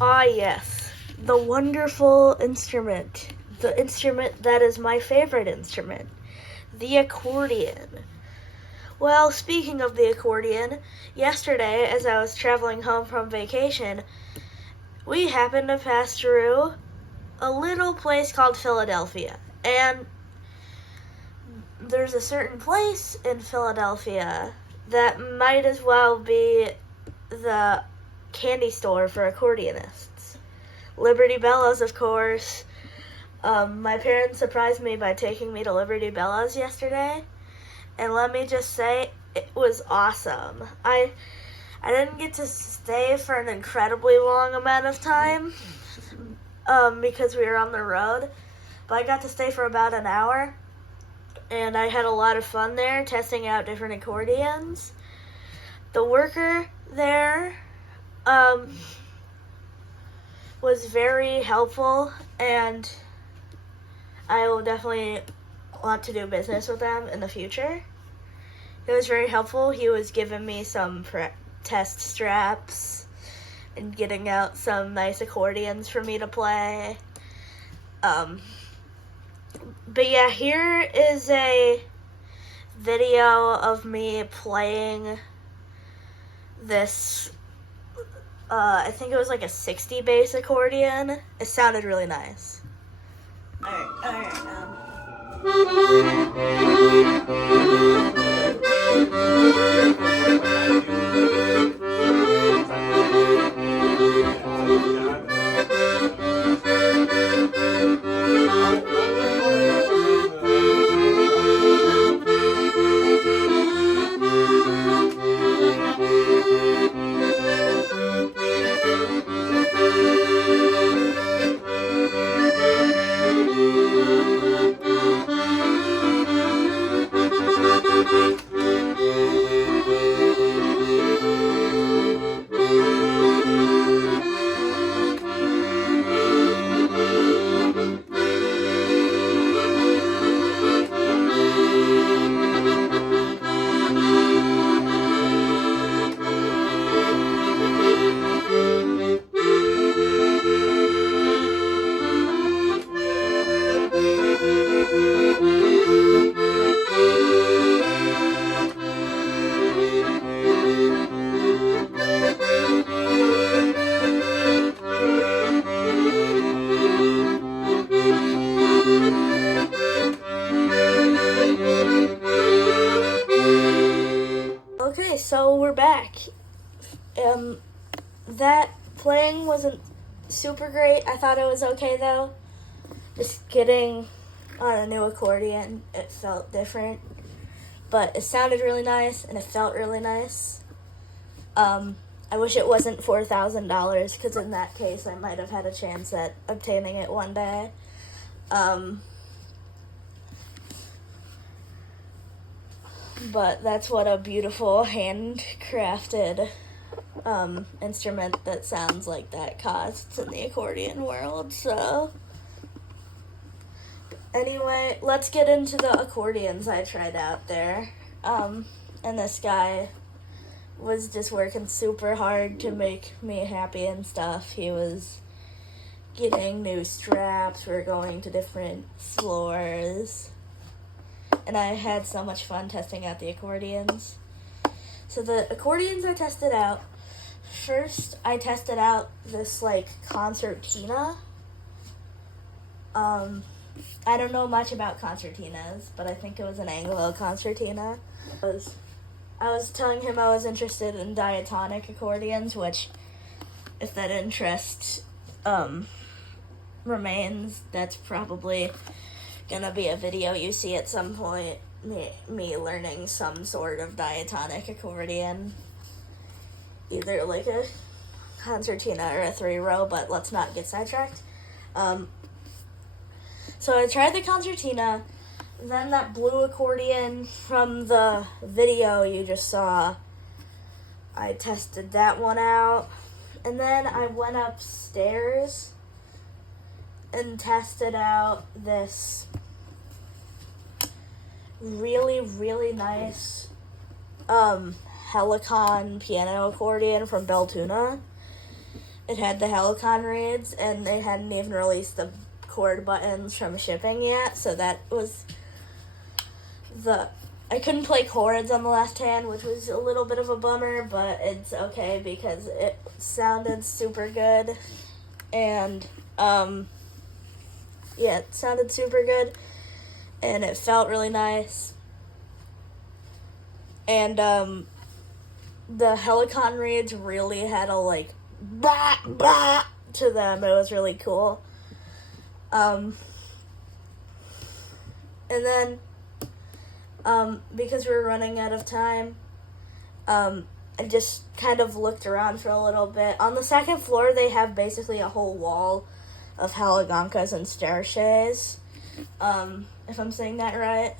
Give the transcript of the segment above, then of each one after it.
Ah, yes. The wonderful instrument. The instrument that is my favorite instrument. The accordion. Well, speaking of the accordion, yesterday as I was traveling home from vacation, we happened to pass through a little place called Philadelphia. And there's a certain place in Philadelphia that might as well be the candy store for accordionists. Liberty Bellows, of course. My parents surprised me by taking me to Liberty Bellows yesterday, and let me just say, it was awesome. I didn't get to stay for an incredibly long amount of time because we were on the road, but I got to stay for about an hour, and I had a lot of fun there testing out different accordions. The worker there was very helpful, and I will definitely want to do business with them in the future. He was very helpful. He was giving me some test straps and getting out some nice accordions for me to play. But yeah, here is a video of me playing this, I think it was like a 60 bass accordion. It sounded really nice. Alright. Okay, so we're back. That playing wasn't super great. I thought it was okay though. Just getting on a new accordion, it felt different. But it sounded really nice and it felt really nice. I wish it wasn't $4,000 because in that case I might have had a chance at obtaining it one day. But that's what a beautiful handcrafted instrument that sounds like that costs in the accordion world. So anyway, let's get into the accordions I tried out there. And this guy was just working super hard to make me happy and stuff. He was getting new straps. We were going to different floors. And I had so much fun testing out the accordions. So the accordions I tested out, first I tested out this concertina. I don't know much about concertinas, but I think it was an Anglo concertina. I was telling him I was interested in diatonic accordions, which, if that interest remains, that's probably gonna be a video you see at some point, me learning some sort of diatonic accordion, either like a concertina or a 3-row, but let's not get sidetracked. So I tried the concertina, then that blue accordion from the video you just saw, I tested that one out, and then I went upstairs and tested out this really, really nice Helicon piano accordion from Beltuna. it had the Helicon reeds, and they hadn't even released the cord buttons from shipping yet, so that was I couldn't play chords on the left hand, which was a little bit of a bummer, but it's okay because it sounded super good, and yeah, it sounded super good, and it felt really nice, and the Helicon reeds really had a like bah, bah to them. It was really cool. And then because we were running out of time, I just kind of looked around for a little bit. On the second floor, they have basically a whole wall of Halagonkas and Stairchays, if I'm saying that right.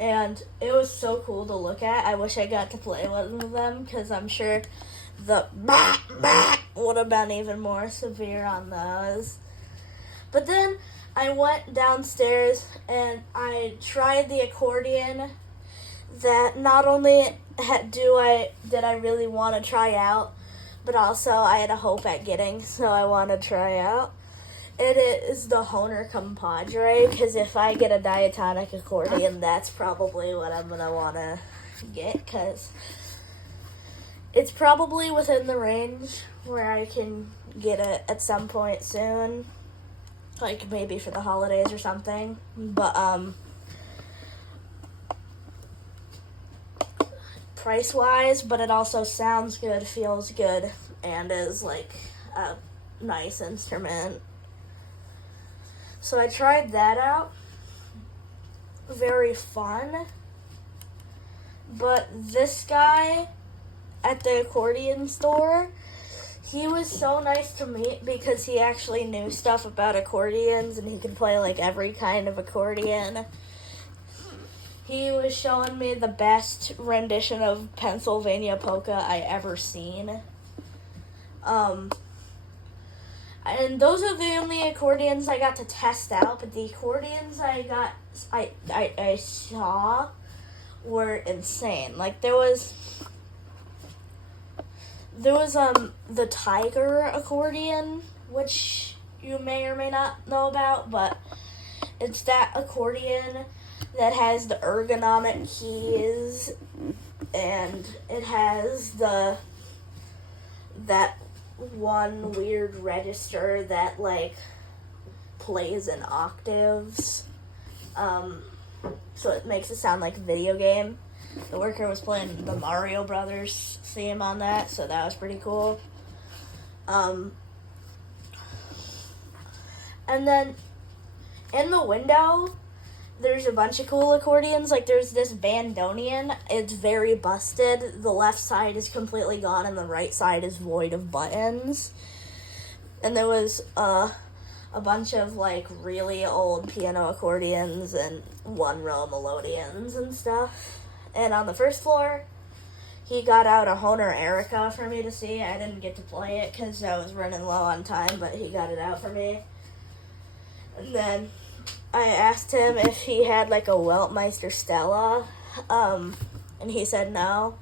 And it was so cool to look at. I wish I got to play one of them, because I'm sure the bah, bah would have been even more severe on those. But then I went downstairs and I tried the accordion that not only did I really want to try out, but also I had a hope at getting, so I want to try out. It is the Hohner Compadre, because if I get a diatonic accordion, that's probably what I'm going to want to get, because it's probably within the range where I can get it at some point soon, like maybe for the holidays or something, but price-wise, but it also sounds good, feels good, and is like a nice instrument. So I tried that out. Very fun. But this guy at the accordion store, he was so nice to meet because he actually knew stuff about accordions and he could play like every kind of accordion. He was showing me the best rendition of Pennsylvania Polka I ever seen. And those are the only accordions I got to test out, but the accordions I saw were insane. Like there was the Tiger accordion, which you may or may not know about, but it's that accordion that has the ergonomic keys, and it has that one weird register that like plays in octaves, so it makes it sound like a video game. The worker was playing the Mario Brothers theme on that, so that was pretty cool. And then in the window, there's a bunch of cool accordions. Like there's this Bandonian. It's very busted. The left side is completely gone and the right side is void of buttons. And there was a bunch of like really old piano accordions and one-row melodeons and stuff. And on the first floor, he got out a Hohner Erica for me to see. I didn't get to play it because I was running low on time, but he got it out for me. And then I asked him if he had like a Weltmeister Stella, and he said no.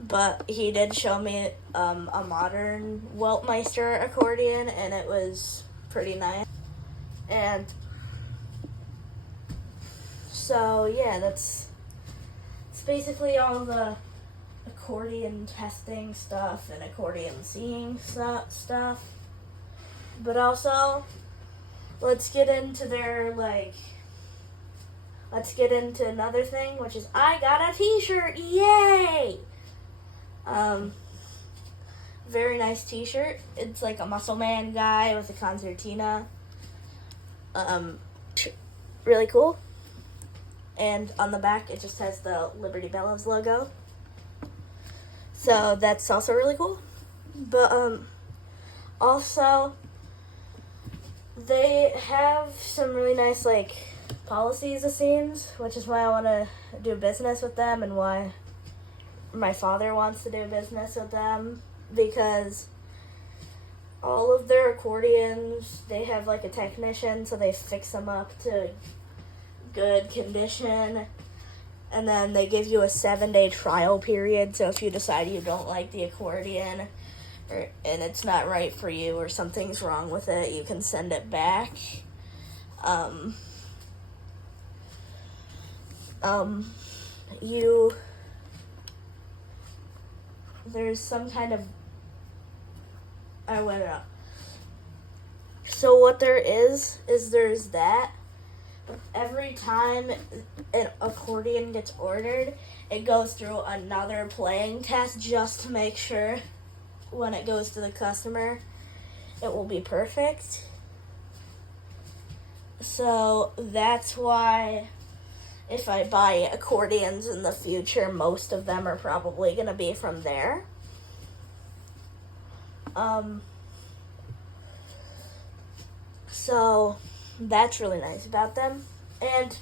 But he did show me a modern Weltmeister accordion, and it was pretty nice. And so yeah, that's basically all the accordion testing stuff and accordion seeing stuff. But also, let's get into another thing, which is I got a t-shirt, yay! Very nice t-shirt. It's like a muscle man guy with a concertina. Really cool. And on the back, it just has the Liberty Bellows logo. So that's also really cool. But, also, they have some really nice, like, policies, it seems, which is why I want to do business with them and why my father wants to do business with them, because all of their accordions, they have, like, a technician, so they fix them up to good condition, And then they give you a 7-day trial period. So if you decide you don't like the accordion and it's not right for you or something's wrong with it, you can send it back. There's some kind of, I don't know. So what there is there's that. But every time an accordion gets ordered, it goes through another playing test just to make sure when it goes to the customer, it will be perfect. So that's why if I buy accordions in the future, most of them are probably going to be from there. So that's really nice about them. And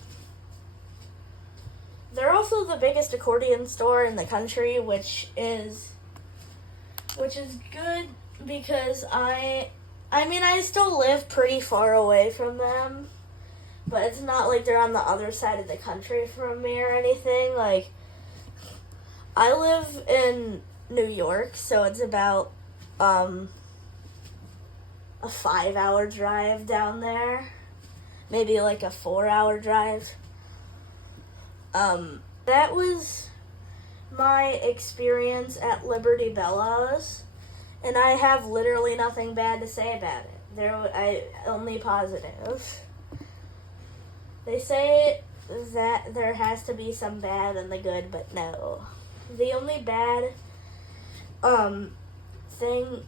they're also the biggest accordion store in the country, which is good because I still live pretty far away from them, but it's not like they're on the other side of the country from me or anything. Like, I live in New York, so it's about a 5-hour drive down there, maybe like a 4-hour drive. That was my experience at Liberty Bellows, and I have literally nothing bad to say about it. Only positive. They say that there has to be some bad and the good, but no. The only bad thing,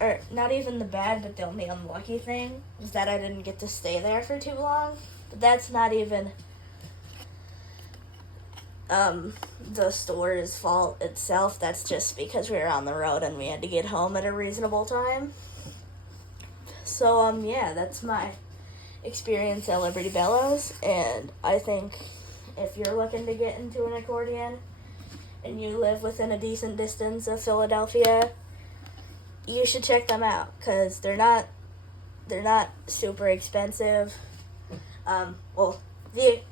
or not even the bad, but the only unlucky thing, is that I didn't get to stay there for too long. But that's not even the store's fault itself. That's just because we were on the road and we had to get home at a reasonable time. So, yeah, that's my experience at Liberty Bellows, and I think if you're looking to get into an accordion and you live within a decent distance of Philadelphia, you should check them out, because they're not super expensive. Well, they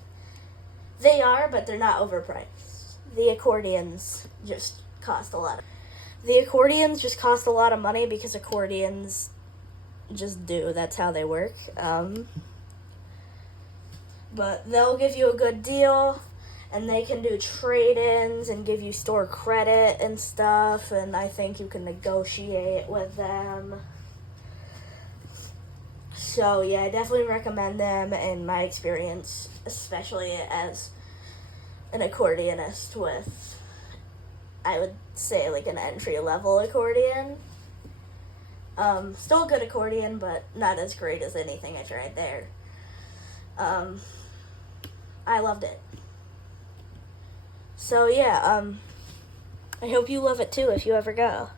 are, but they're not overpriced. The accordions just cost a lot. The accordions just cost a lot of money because accordions just do. That's how they work. But they'll give you a good deal, and they can do trade-ins and give you store credit and stuff, and I think you can negotiate with them. So, yeah, I definitely recommend them in my experience, especially as an accordionist with, I would say, like an entry-level accordion. Still a good accordion, but not as great as anything I tried there. I loved it. So, yeah, I hope you love it too if you ever go.